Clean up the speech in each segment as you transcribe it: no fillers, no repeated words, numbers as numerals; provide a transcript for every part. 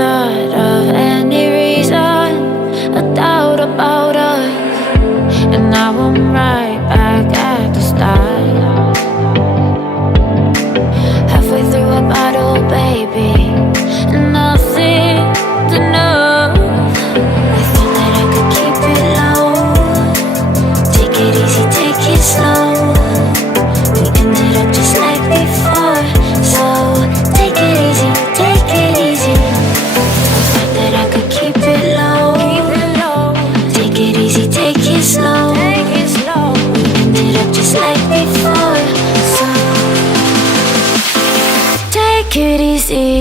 thought of any reason, a doubt about us, and now I'm right back at the start. Halfway through a bottle, baby, and nothing's enough. I thought that I could keep it low, take it easy, take it slow. We ended up just like before, so take it easy, take it easy. I thought that I could keep it low, take it easy, take it slow. We ended up just like before, so take it easy.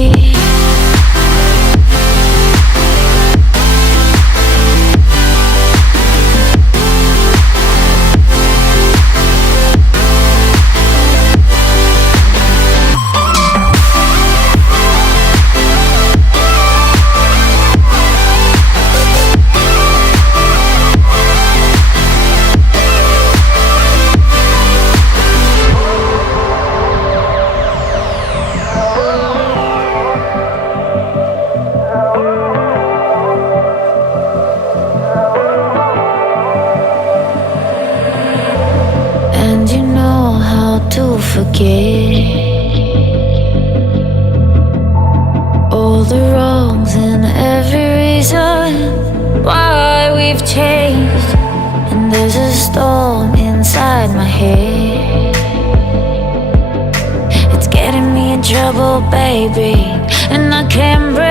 And you know how to forget all the wrongs and every reason why we've changed. And there's a storm inside my head, it's getting me in trouble, baby, and I can't breathe.